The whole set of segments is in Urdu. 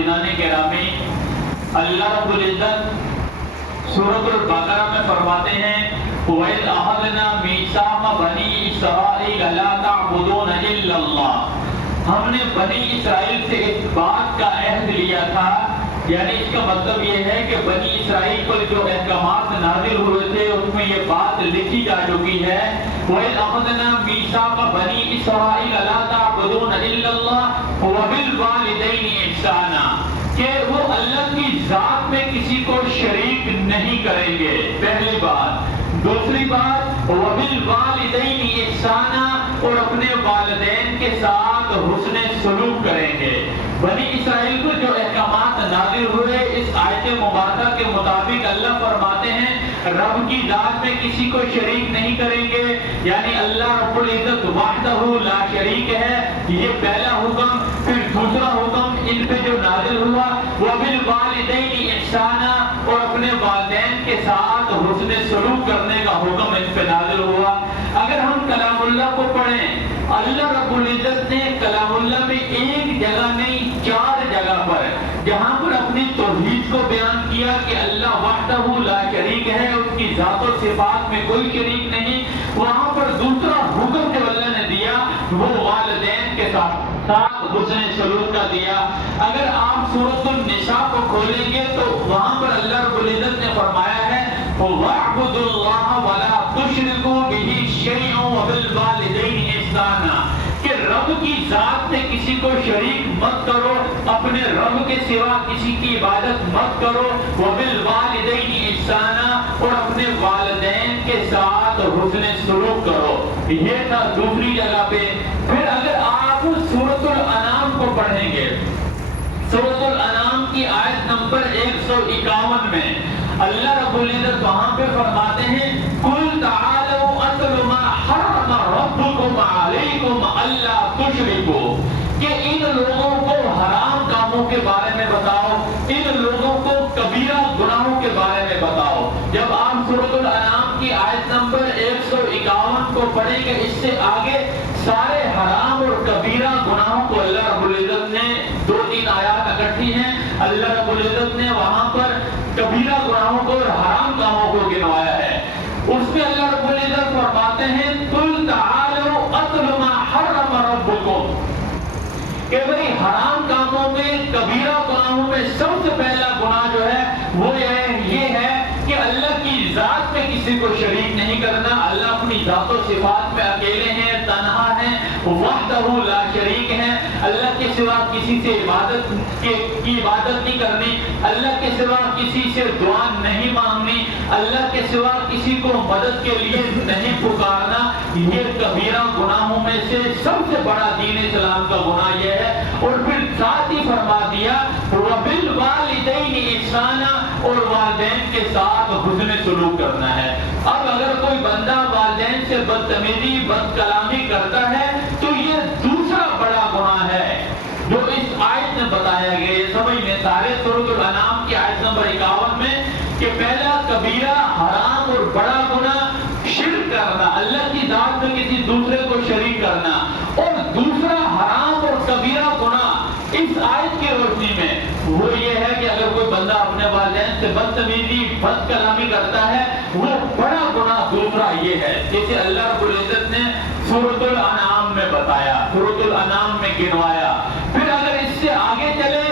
عزیزان گرامی، اللہ رب العزت سورۃ البقرہ میں فرماتے ہیں وَإِذْ أَخَذْنَا مِيثَاقَ بَنِي إِسْرَائِيلَ لَا تَعْبُدُونَ إِلَّا اللَّهَ، ہم نے بنی اسرائیل سے اس بات کا عہد لیا تھا، یعنی اس کا مطلب یہ ہے کہ بنی اسرائیل پر جو احکامات نازل ہوئے تھے اس میں یہ بات لکھی جا چکی ہے وَإِذْ أَخَذْنَا مِيثَاقَ بَنِي إِسْرَائِيلَ لَا تَعْبُدُونَ إِلَّا اللَّهَ وَبِالْوَالِدَيْنِ إِحْسَانًا، کہ وہ اللہ کی ذات میں کسی کو شریک نہیں کریں گے، پہلی بات۔ دوسری بات وَبِالْوَالِدَيْنِ إِحْسَانًا، اور اپنے والدین کے ساتھ حسن سلوک کریں گے۔ بنی اسرائیل کو جو احکامات نازل ہوئے اس آیت مبارکہ کے مطابق اللہ فرماتے ہیں رب کی ذات میں کسی کو شریک نہیں کریں گے، یعنی اللہ رب العزت وحدہ لا شریک ہے، یہ پہلا حکم۔ پھر دوسرا حکم ان پہ جو نازل ہوا وَبِالْوَالِدَيْنِ إِحْسَانًا، اور اپنے والدین کے ساتھ حسن سلوک کرنے کا حکم ان پہ نازل ہوا۔ اگر ہم کلام اللہ کو پڑھیں، اللہ رب العزت نے کلام اللہ میں ایک جگہ نہیں 4 جگہ پر جہاں پر اپنی توحید کو بیان کیا کہ اللہ وحدہ لا شریک ہے، اس کی ذات و صفات میں کوئی شریک نہیں، وہاں پر دوسرا حکم جو اللہ نے دیا وہ والدین کے ساتھ حسن سلوک کا دیا۔ اگر آپ سورۃ النساء کو کھولیں گے تو وہاں پر اللہ رب العزت نے فرمایا ہے وَاعْبُدُوا اللَّهَ وَلَا تُشْرِكُوا بِهِ شَيْئًا وَبِالْوَالِدَيْنِ إِحْسَانًا، کہ رب کی ذات میں کسی کو شریک مت کرو، اپنے رب کے سوا کسی کی عبادت مت کرو، وَبِالْوَالِدَيْنِ إِحْسَانًا، اور اپنے والدین کے ساتھ حسن سلوک کرو۔ یہ تھا دوسری جگہ پہ۔ پھر اگر آپ سورۃ الانعام کو پڑھیں گے، سورۃ الانعام کی آیت نمبر 151 میں اللہ رب العزت وہاں پہ فرماتے ہیں قُلْ تَعَالَوْا أَتْلُ مَا حَرَّمَ رَبُّكُمْ عَلَيْكُمْ أَلَّا تُشْرِكُوا، کہ ان لوگوں کو حرام کاموں کے بارے میں بتاؤ، ان لوگوں کو کبیرہ گناہوں کے بارے میں بتاؤ۔ جب آپ سورۃ الانعام کی آیت نمبر 151 کو پڑھیں گے، اس سے آگے سارے حرام اور کبیرہ گناہوں کو اللہ رب العزت نے 2-3 آیات اکٹھی ہیں، اللہ رب العزت نے وہاں پر کبیرہ گناہوں کو اور حرام کاموں کو گنوایا ہے۔ اس میں اللہ رب العزت فرماتے ہیں قُلْ تَعَالَوْا أَتْلُ مَا حَرَّمَ رَبُّكُمْ، کہ بھئی حرام کاموں میں کبیرہ گناہوں میں سب سے پہلا گناہ جو ہے وہ یہ ہے کہ اللہ کی ذات میں کسی کو شریک نہیں کرنا۔ اللہ اپنی ذات و صفات میں اکیلے ہیں، تنہا ہیں، وحدہ لا شریک ہیں، اللہ کے سوا کسی سے عبادت کی عبادت نہیں کرنی، اللہ کے سوا کسی سے دعا نہیں مانگنی، اللہ کے سوا کسی کو مدد کے لیے نہیں پکارنا۔ یہ کبیرہ گناہوں میں سے سب سے بڑا دین اسلام کا گناہ یہ ہے۔ اور پھر ساتھ ہی فرما دیا وَبِالْوَالِدَيْنِ إِحْسَانًا، اور والدین کے ساتھ حسن سلوک کرنا ہے۔ اب اگر کوئی بندہ والدین سے بدتمیزی بد کلامی کرتا ہے تو یہ دوسرا بڑا گناہ ہے جو اس آیت میں بتایا گیا۔ یہ سمجھ میں سارے سورۃ الانعام کی آیت نمبر 51 میں کہ پہلا کبیرہ حرام اور بڑا گناہ شرک کرنا، اللہ کی ذات میں کسی دوسرے کو شریک کرنا، اور دوسرا حرام اور کبیرہ گناہ اس آیت کی روشنی میں وہ یہ ہے کہ اگر کوئی بندہ اپنے والدین سے بدتمیزی بد کلامی کرتا ہے وہ بڑا گناہ دوسرا یہ ہے، جسے اللہ رب العزت نے سورۃ الانعام میں بتایا، سورۃ الانعام میں گنوایا۔ پھر اگر اس سے آگے چلے،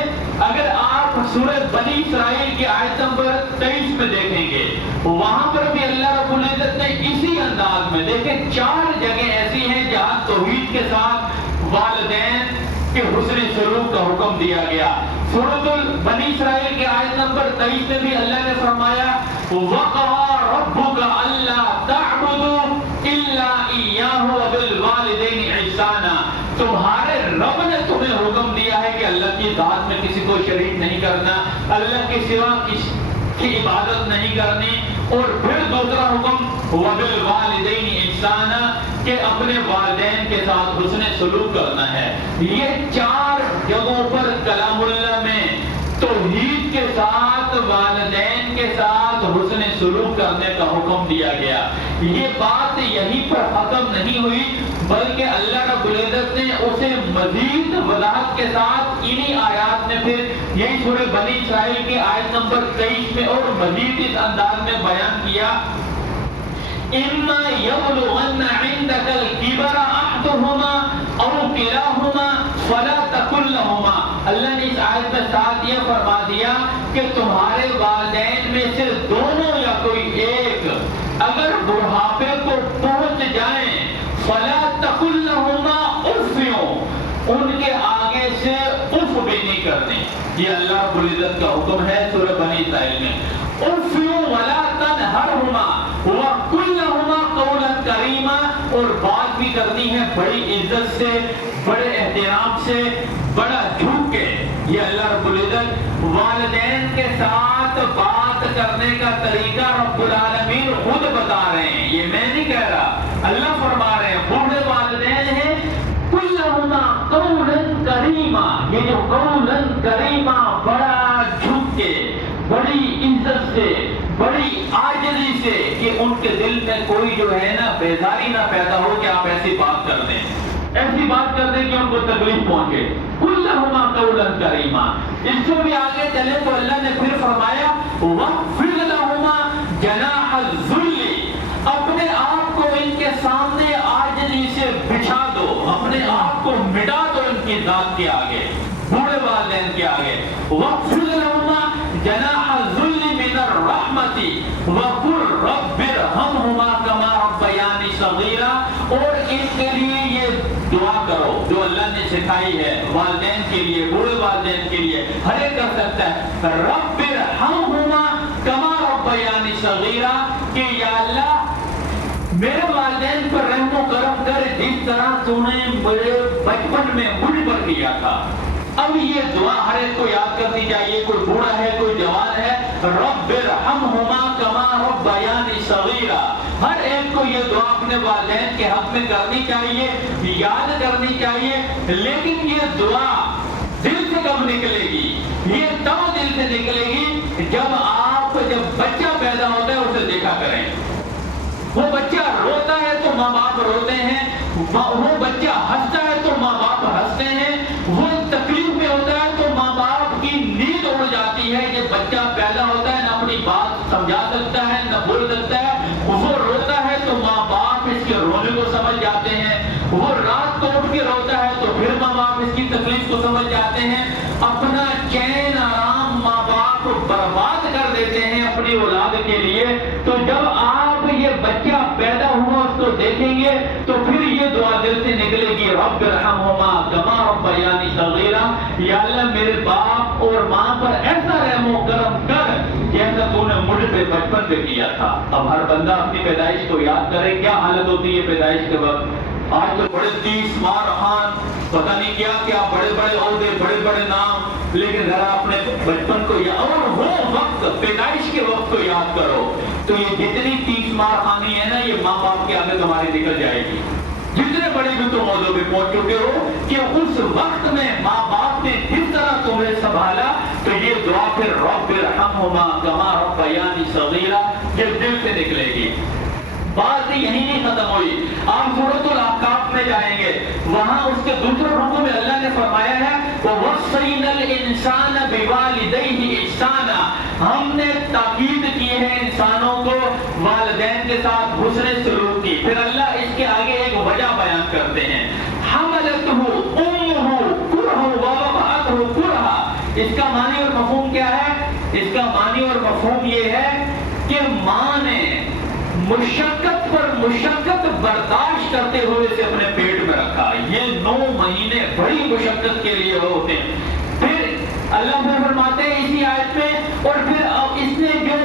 اگر آپ سورۃ بنی اسرائیل کی آیت نمبر 23 میں دیکھیں گے وہاں پر بھی اللہ رب العزت نے اسی انداز میں دیکھیں 4 جگہ ایسی ہیں جہاں توحید کے ساتھ والدین کے حسن سلوک کا حکم دیا گیا۔ سورۃ بنی اسرائیل کی آیت نمبر 23 میں بھی اللہ نے فرمایا وَقَضَىٰ رَبُّكَ أَلَّا تَعْبُدُوا إِلَّا إِيَّاهُ وَبِالْوَالِدَيْنِ إِحْسَانًا، تمہارے رب نے تمہیں حکم دیا ہے کہ اللہ کی ذات میں کسی کو شریک نہیں کرنا، اللہ کے سوا کسی کی عبادت نہیں کرنی، اور پھر دوسرا حکم وَبِالْوَالِدَيْنِ إِحْسَانًا، کہ اپنے والدین کے ساتھ حسن سلوک کرنا ہے۔ یہ 4 جگہوں پر کلام اللہ میں توحید کے ساتھ والدین کے ساتھ حسن سلوک کرنے کا حکم دیا گیا۔ یہ بات یہیں پر ختم نہیں ہوئی بلکہ اللہ رب العزت نے اسے مزید وضاحت کے ساتھ انہی آیات میں پھر یہی سورہ بنی اسرائیل کی آیت نمبر 23 میں اور مزید اس انداز میں بیان کیا، اما یبلغن عندک الکبر احدہما او کلاہما فلا تقل لہما۔ اللہ نے اس آیت میں ساتھ یہ فرما دیا کہ تمہارے والدین میں سے دونوں یا کوئی ایک اگر بڑھاپے کو پہنچ جائیں، فلا تقل لہما اف، ان کے آگے سے اف بھی نہیں کرنی۔ یہ اللہ رب العزت کا حکم ہے سورہ بنی اسرائیل میں، اف ولا تنہرہما وقل لہما قولا کریما، اور بات بھی کرنی ہے بڑی عزت سے، بڑے احترام سے، بڑا جھک کے۔ یہ اللہ رب العزت والدین کے ساتھ بات کرنے کا طریقہ رب العالمین خود بتا رہے ہیں، یہ میں نہیں کہہ رہا، اللہ فرما رہے ہیں۔ بوڑھے والدین ہیں، قل لہما قولا کریما، یہ جو قولا کریما بڑا جھک کے، بڑی عزت سے، بڑی عاجزی سے، کہ ان کے دل میں کوئی جو ہے نا بیزاری نہ پیدا ہو کہ آپ ایسی بات کر دیں، ایسی بات کر دیں کہ ان کو تکلیف پہنچے۔ قل لہما قولا کریما۔ اس سے بھی آگے چلے تو اللہ نے پھر فرمایا واخفض لہما جناح الذل، اپنے آپ کو ان کے سامنے عاجزی سے بچھا دو، اپنے آپ کو مٹا دو ان کی ذات کے آگے، بوڑھے والدین کے آگے۔ واخفض لہما جناح الذل من الرحمۃ وقل رب ارحمہما کما ربیانی صغیرا، اور ان کے لیے یہ دعا کرو جو اللہ نے سکھائی ہے والدین کے لیے، بوڑھے والدین کے لیے، ہر ایک کر سکتا ہے، رب ارحمہما کما ربیانی صغیرا، کہ یا اللہ میرے والدین پر رحم و کرم کر جس طرح تو نے میرے بچپن میں مجھ پر کیا تھا۔ اب یہ دعا ہر ایک کو یاد کرنی چاہیے، کوئی بوڑھا ہے کوئی جوان ہے، رب ارحمہما کما ربیانی صغیرا، ہر ایک کو یہ دعا اپنے والدین کے حق میں کرنی چاہیے، یاد کرنی چاہیے۔ لیکن یہ دعا دل سے کب نکلے گی؟ یہ تب دل سے نکلے گی جب بچہ پیدا ہوتا ہے اسے دیکھا کریں، وہ بچہ روتا ہے تو ماں باپ روتے ہیں، وہ بچہ ہنستا ہے تو ماں باپ ہنستے ہیں، وہ تکلیف میں ہوتا ہے تو ماں باپ کی نیند اڑ جاتی ہے۔ یہ بچہ پیدا ہوتا ہے، نہ اپنی بات سمجھا سکتا ہے نہ بول سکتا ہے، وہ روتا ہے تو ماں باپ اس کے رونے کو سمجھ جاتے ہیں، وہ رات کو اٹھ کے روتا ہے تو پھر ماں باپ اس کی تکلیف کو سمجھ جاتے ہیں۔ اپنا چین آرام ماں باپ برباد کر دیتے ہیں اپنی اولاد کے لیے۔ تو جب آپ یہ بچہ پیدا ہوا اس کو دیکھیں گے تو پھر یہ دعا دل سے نکلے گی، رب ارحمہما کما ربیانی صغیرا، یا اللہ میرے باپ اور ماں پر ایسا رحم و کرم کر جیسا تو نے مجھ پہ بچپن پہ کیا تھا۔ اب ہر بندہ اپنی پیدائش کو یاد کرے، کیا حالت ہوتی ہے پیدائش کے وقت۔ آج تو بڑے 30 مارحان، پتہ نہیں کیا کیا، بڑے بڑے عہدے، بڑے بڑے نام، لیکن ذرا اپنے بچپن کو اور وہ وقت پیدائش کے وقت کو یاد کرو تو یہ جتنی 30 مارخانی ہے نا، یہ ماں باپ کے آگے تمہاری نکل جائے گی۔ جتنے بڑے بھی تم عہدوں پہ پہنچ چکے ہو کہ اس وقت میں ماں باپ نے جس طرح تمہیں سنبھالا، تو یہ دعا پھر رب ارحمہما کما ربیانی صغیرا یہ دل سے نکلے گی۔ بات یہی نہیں ختم ہوئی، آپ سورۃ الاحقاف میں جائیں گے، وہاں اس کے دوسرے رکوع میں اللہ نے فرمایا ہے وَوَصَّيْنَا الْإِنسَانَ بِوَالِدَيْهِ إِحْسَانًا، ہم نے تاکید کی ہے انسانوں کو والدین کے ساتھ حسن سلوک کی۔ پھر اللہ اس کے آگے ایک وجہ بیان کرتے ہیں، حَمَلَتْهُ أُمُّهُ كُرْهًا وَوَضَعَتْهُ كُرْهًا۔ اس کا معنی اور مفہوم کیا ہے؟ اس کا معنی اور مفہوم یہ ہے کہ ماں نے مشقت پر مشقت برداشت کرتے ہوئے اسے اپنے پیٹ میں رکھا۔ یہ 9 مہینے بڑی مشقت کے لیے ہوتے ہیں۔ پھر اللہ نے فرماتے ہیں اسی آیت میں، اور پھر اس نے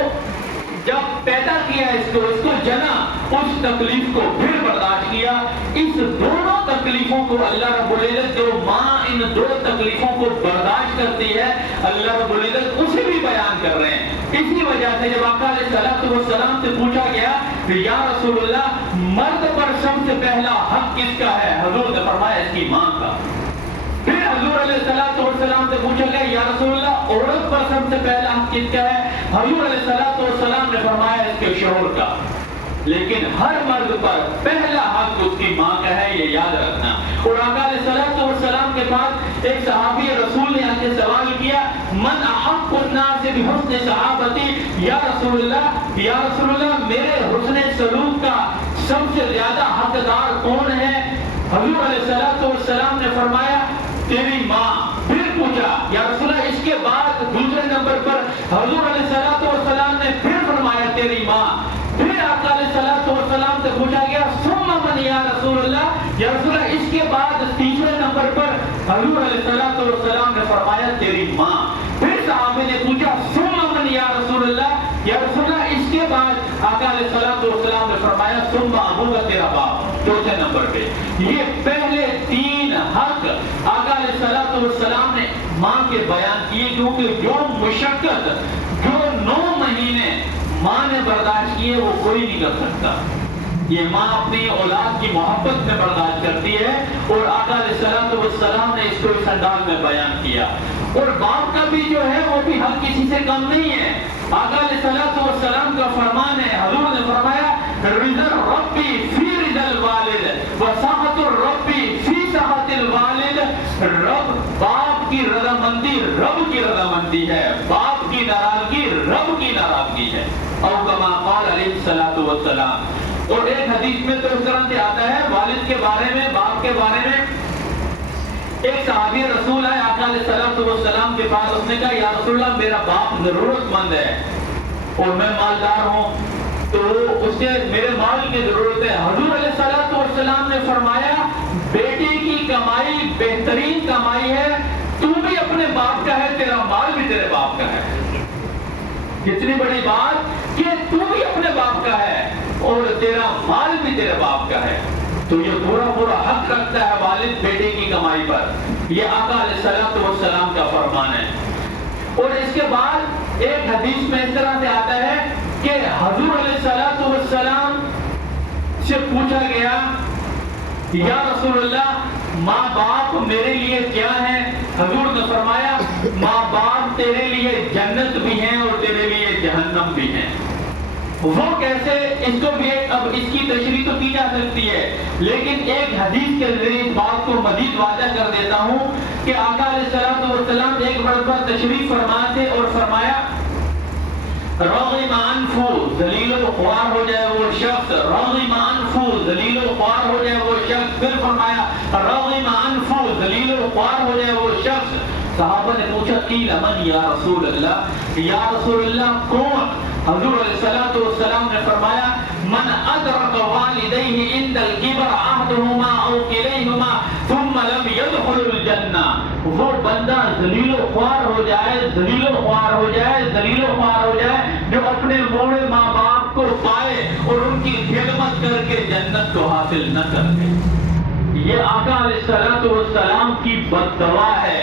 جب پیدا کیا اس کو جنا، اس تکلیف کو پھر برداشت کیا۔ اس دونوں تکلیفوں کو اللہ رب العزت، جو ماں ان 2 تکلیفوں کو برداشت کرتی ہے، اللہ رب العزت اسے بھی بیان کر رہے ہیں۔ اسی وجہ سے جب آقا علیہ الصلوۃ والسلام سے پوچھا گیا کہ یا رسول اللہ مرد پر سب سے پہلا حق کس کا ہے، حضور نے فرمایا اس کی ماں کا۔ پھر حضور علیہ الصلوۃ والسلام سے پوچھا گیا یا رسول اللہ عورت پر سب سے پہلا حق کس کا ہے، حضور علیہ الصلوۃ والسلام نے فرمایا اس کے شوہر کا۔ لیکن ہر مرد پر پہلا حق اس کی ماں کا ہے، یہ یاد رکھنا۔ اور آقا علیہ السلام کے پاس ایک صحابی رسول نے آ کے سوال کیا، من احق الناس بحسن صحابتی، یا رسول اللہ میرے حسن سلوک کا سب سے زیادہ حقدار کون ہے؟ حضور علیہ السلام نے فرمایا تیری ماں۔ پھر پوچھا یا رسول اللہ اس کے بعد دوسرے نمبر پر حضور علیہ السلام نے پھر فرمایا تیری ماں۔ پھر آقا علیہ السلام سے پوچھا گیا ثم من یا رسول اللہ اس کے بعد تیسرے نمبر پر حضور علیہ السلام نے فرمایا تیری ماں۔ پھر صحابہ نے پوچھا ثم من یا رسول اللہ اس کے بعد آقا علیہ السلام نے فرمایا ثم ابوک تیرا باپ، چوتھے نمبر پہ۔ یہ پہلے تین حق آقا علیہ السلام نے ماں کے بیان کیے، کیونکہ جو مشقت جو 9 مہینے ماں نے برداشت کیے وہ کوئی نہیں کر سکتا۔ یہ ماں اپنی اولاد کی محبت میں برداشت کرتی ہے، اور آقا علیہ السلام نے اس کو اس انداز میں بیان کیا۔ اور باپ کا بھی جو ہے وہ بھی حق کسی سے کم نہیں ہے۔ آقا علیہ السلام کا فرمان ہے، حضور نے فرمایا رضا ربی فی رضا الوالد وسخط الربی فی سخط الوالد۔ رب باپ کی رضامندی رب کی رضامندی ہے، باپ کی ناراضگی رب کی ناراضگی ہے۔ او کما قال علیہ السلام۔ اور ایک حدیث میں تو اس طرح سے آتا ہے والد کے بارے میں، باپ کے بارے میں، ایک صحابی رسول آئے آقا علیہ السلام کے پاس، اس نے کہا یا رسول اللہ میرا باپ ضرورت مند ہے اور میں مالدار ہوں، تو اس سے میرے مال کی ضرورت ہے۔ حضور علیہ السلام نے فرمایا بیٹی کی کمائی بہترین کمائی ہے، تو بھی اپنے باپ کا ہے، تیرا مال بھی تیرے باپ کا ہے۔ کتنی بڑی بات کہ تو بھی اپنے باپ کا ہے اور تیرا مال بھی تیرے باپ کا ہے۔ تو یہ پورا حق رکھتا ہے والد بیٹے کی کمائی پر، یہ آقا علیہ السلام کا فرمان ہے۔ اور اس کے بعد ایک حدیث میں اس طرح سے آتا ہے کہ حضور علیہ السلام سے پوچھا گیا یا رسول اللہ ماں باپ میرے لیے کیا ہے؟ حضور نے فرمایا ماں باپ تیرے لیے جنت بھی ہیں اور تیرے لیے جہنم بھی ہیں۔ وہ کیسے؟ اس کو بھی اب اس کی تشریح تو کی جا سکتی ہے، لیکن ایک حدیث کے ذریعے اس بات کو مزید واضح کر دیتا ہوں کہ آقا علیہ السلام ایک مرتبہ تشریف فرما تھے اور فرمایا رغم انفو ذلیل و خوار ہو جائے وہ شخص، رغم انفو ذلیل و خوار ہو جائے وہ شخص۔ پھر فرمایا رغم انفو ذلیل و خوار ہو جائے وہ شخص۔ صحابہ نے پوچھا قیل من یا رسول اللہ، یا رسول اللہ کون؟ حضور علیہ السلام نے فرمایا من ادرک والدیہ عند الکبر احدہما او کلیہما ثم لم يدخل الجنہ۔ وہ بندہ ذلیل و خوار ہو جائے، ذلیل و خوار ہو جائے، ذلیل و خوار ہو جائے جو اپنے بوڑھے ماں باپ کو پائے اور ان کی خدمت کر کے جنت کو حاصل نہ کر دے۔ یہ آقا علیہ السلام کی بد دعا ہے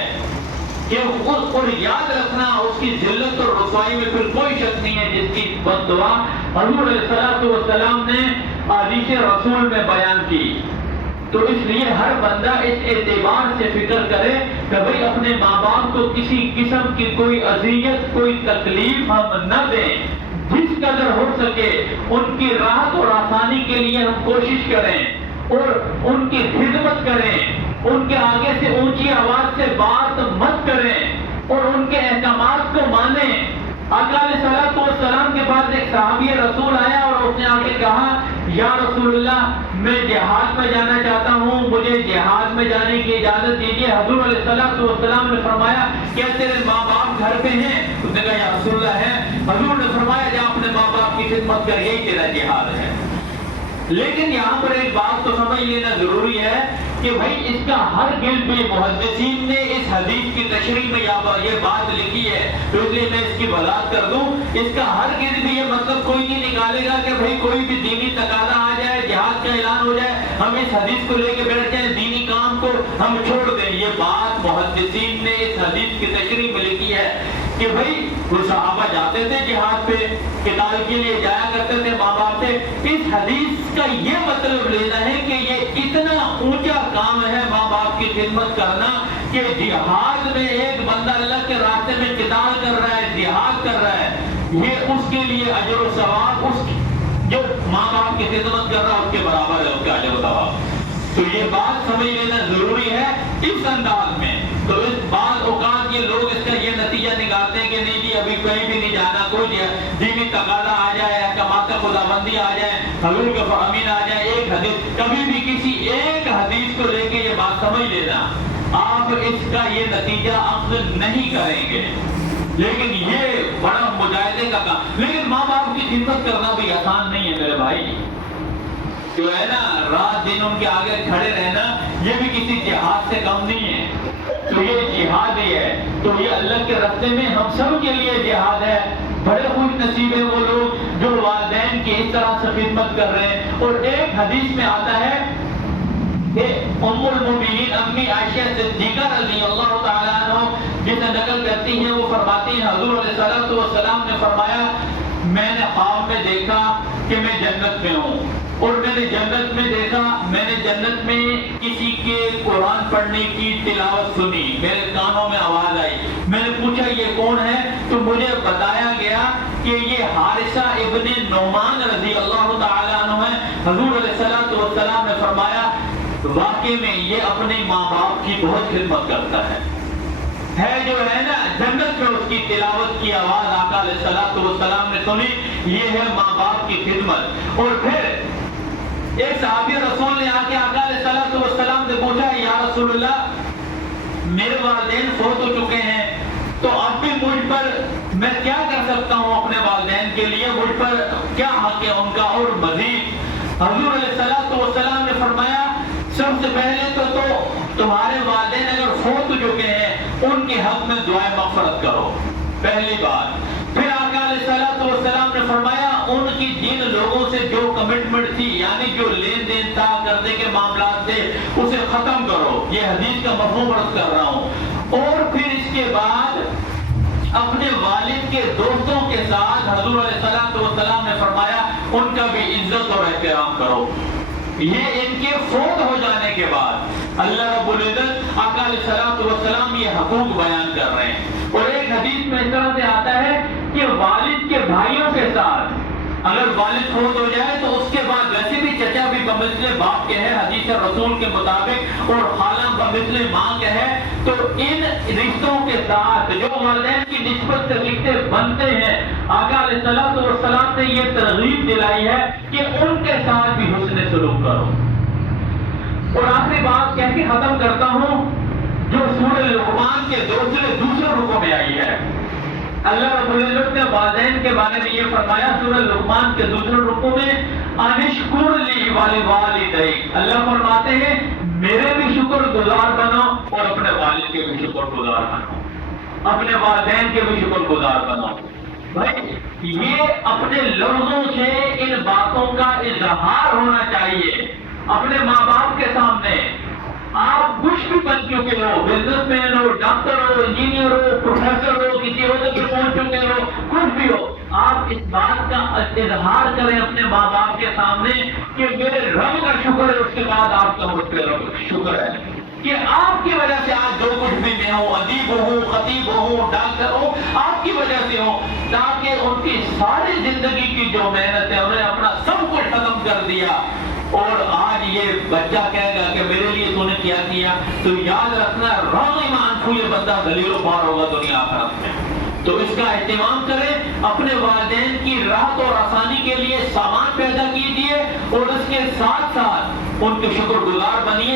کہ اس کو یاد رکھنا، اس کی ذلت اور رسوائی میں پھر کوئی شک نہیں ہے جس کی بد دعا حضور علیہ السلام نے حدیث رسول میں بیان کی۔ تو اس لیے ہر بندہ اس اعتبار سے فکر کرے کہ بھئی اپنے ماں باپ کو کسی قسم کی کوئی اذیت کوئی تکلیف ہم نہ دیں، جس قدر ہو سکے ان کی راحت اور آسانی کے لیے ہم کوشش کریں اور ان کی خدمت کریں، ان کے آگے سے اونچی آواز سے بات مت کریں اور ان کے احکامات کو مانیں۔ آقا علیہ السلام کے پاس ایک صحابی رسول آیا اور اس نے آ کے کہا یا رسول اللہ میں جہاد میں جانا چاہتا ہوں، مجھے جہاد میں جانے کی اجازت دیجیے۔ حضور علیہ السلام نے فرمایا کیا تیرے ماں باپ گھر پہ ہیں؟ اس نے کہا یا رسول اللہ ہے۔ حضور نے فرمایا جا اپنے ماں باپ کی خدمت کر، یہی تیرا جہاد ہے۔ لیکن یہاں پر ایک بات تو سمجھ لینا ضروری ہے کہ بھائی اس کا ہر گرد بھی محدثین نے اس حدیث کی تشریح میں یہ بات لکھی ہے، تو اس لیے میں اس کی وضاحت کر دوں۔ اس کا ہر گرد بھی یہ مطلب کوئی نہیں نکالے گا کہ بھائی کوئی بھی دینی تقاضا آ جائے، جہاد کا اعلان ہو جائے، ہم اس حدیث کو لے کے بیٹھ جائیں، دینی کام کو ہم چھوڑ دیں۔ یہ بات محدثین نے اس حدیث کی تشریح میں لکھی ہے کہ بھائی وہ صحابہ جاتے تھے جہاد پہ، قتال کے لیے جایا کرتے تھے ماں باپ سے۔ اس حدیث کا یہ مطلب لینا ہے کہ یہ اتنا اونچا کام ہے ماں باپ کی خدمت کرنا کہ جہاد میں ایک بندہ اللہ کے راستے میں قتال کر رہا ہے، جہاد کر رہا ہے، یہ اس کے لیے اجر و ثواب، اس جو ماں باپ خدمت کر رہا ہے اس کے برابر ہے اس کا اجر و ثواب۔ تو یہ بات سمجھ لینا ضروری ہے اس انداز میں۔ تو اس بعض اوقات یہ لوگ اس کا یہ نتیجہ نکالتے ہیں کہ نہیں جی ابھی کہیں بھی نہیں جانا، کوئی دینی تقاضا آ جائے، احکامات کا خداوندی آ جائے، حضور کا فرامین آ جائے، ایک حدیث، کبھی بھی کسی ایک حدیث کو لے کے یہ بات سمجھ لینا، آپ اس کا یہ نتیجہ اخذ نہیں کریں گے۔ لیکن یہ بڑا مجاہدے کا کام، لیکن ماں باپ کی خدمت کرنا بھی آسان نہیں ہے میرے بھائی، جو ہے نا رات دن ان کے آگے کھڑے رہنا، یہ بھی کسی جہاد سے کم نہیں ہے۔ تو یہ جہاد ہی ہے، تو یہ اللہ کے راستے میں ہم سب کے لیے جہاد ہے۔ بڑے خوش نصیب ہیں وہ لوگ جو والدین کی اس طرح سے خدمت کر رہے ہیں۔ اور ایک حدیث میں آتا ہے کہ ام المؤمنین امی عائشہ صدیقہ رضی اللہ تعالیٰ عنہ جسے نقل کرتی ہیں، وہ فرماتی ہیں حضور علیہ السلام نے فرمایا میں نے خواب میں دیکھا کہ میں جنت میں ہوں، اور میں نے جنت میں دیکھا، میں نے جنت میں کسی کے قرآن پڑھنے کی تلاوت سنی، میرے کانوں میں آواز آئی، میں نے پوچھا یہ کون ہے؟ تو مجھے بتایا گیا کہ یہ حارثہ ابن نعمان رضی اللہ تعالیٰ عنہ ہے۔ حضور علیہ السلام نے فرمایا واقعی میں یہ اپنے ماں باپ کی بہت خدمت کرتا ہے جو ہے نا جنت میں اس کی تلاوت کی آواز آقا علیہ السلام نے سنی، یہ ہے ماں باپ کی خدمت۔ اور پھر ایک صحابی رسول نے آ کے آقا علیہ السلام سے پوچھا یا رسول اللہ میرے والدین فوت ہو چکے ہیں، تو اب بھی مجھ پر میں کیا کر سکتا ہوں اپنے والدین کے لیے، مجھ پر کیا حق ہے ان کا؟ اور مزید حضور علیہ السلام نے فرمایا سب سے پہلے تو تمہارے والدین اگر فوت ہو چکے ہیں ان کے حق میں دعائے مغفرت کرو، پہلی بات۔ پھر آقا علیہ السلام نے فرمایا ان کی جن لوگوں سے جو کمٹمنٹ تھی، یعنی جو لین دین تھا، قرضے کے معاملات تھے، اسے ختم کرو، یہ حدیث کا مفہوم عرض کر رہا ہوں۔ اور پھر اس کے بعد اپنے والد کے دوستوں کے ساتھ حضور علیہ السلام نے فرمایا ان کا بھی عزت اور احترام کرو۔ یہ ان کے فوت ہو جانے کے بعد اللہ رب العزت آقا علیہ السلام یہ حقوق بیان کر رہے ہیں۔ اور ایک حدیث میں اس طرح سے آتا ہے کہ والد کے بھائیوں کے ساتھ اگر والد فوت ہو جائے تو اس کے بعد ویسے بھی چچا بھی بمثل باپ کے ہے حدیث رسول کے مطابق، اور خالہ بمثل ماں کے ہے، تو ان رشتوں کے ساتھ جو والدین کی نسبت سے رشتے بنتے ہیں آقا علیہ السلام نے یہ ترغیب دلائی ہے کہ ان کے ساتھ بھی حسن سلوک کرو۔ اور آخری بات کہہ کے ختم کرتا ہوں، جو سورہ لقمان کے دوسرے رکوع میں آئی ہے، اللہ رب العزت نے والدین کے بارے میں یہ فرمایا سورہ لقمان کے دوسرے رکوع میں انشکر لی ولوالدیک، اللہ فرماتے ہیں میرے بھی شکر گزار بنو اور اپنے والد کے بھی شکر گزار بنو، اپنے والدین کے بھی شکر گزار بنو۔ بھائی یہ اپنے لفظوں سے ان باتوں کا اظہار ہونا چاہیے اپنے ماں باپ کے سامنے۔ آپ کچھ بھی بن چکے ہو، بزنس مین ہو، ڈاکٹر ہو، انجینئر ہو، پروفیسر ہو، کسی عہدے پہ پہنچ چکے ہو، کچھ بھی ہو، آپ اس بات کا اظہار کریں اپنے ماں باپ کے سامنے کہ میرے رب کا شکر ہے، اس کے بعد آپ کا مجھ پہ شکر ہے کہ آپ کی وجہ سے آج جو کچھ بھی میں ہوں، ادیب ہوں، خطیب ہوں، ڈاکٹر ہوں، آپ کی وجہ سے ہوں، تاکہ ان کی ساری زندگی کی جو محنت ہے انہیں اپنا سب کچھ ختم کر دیا، اور آج یہ بچہ کہے گا کہ میرے لیے تو نے کیا کیا، تو یاد رکھنا رام ایمان کو یہ بندہ دلیل و پار ہوگا دنیا آخرت میں۔ تو اس کا اہتمام کریں، اپنے والدین کی راحت اور آسانی کے لیے سامان پیدا کیجیے، اور اس کے ساتھ ساتھ ان کے شکر گزار بنیے۔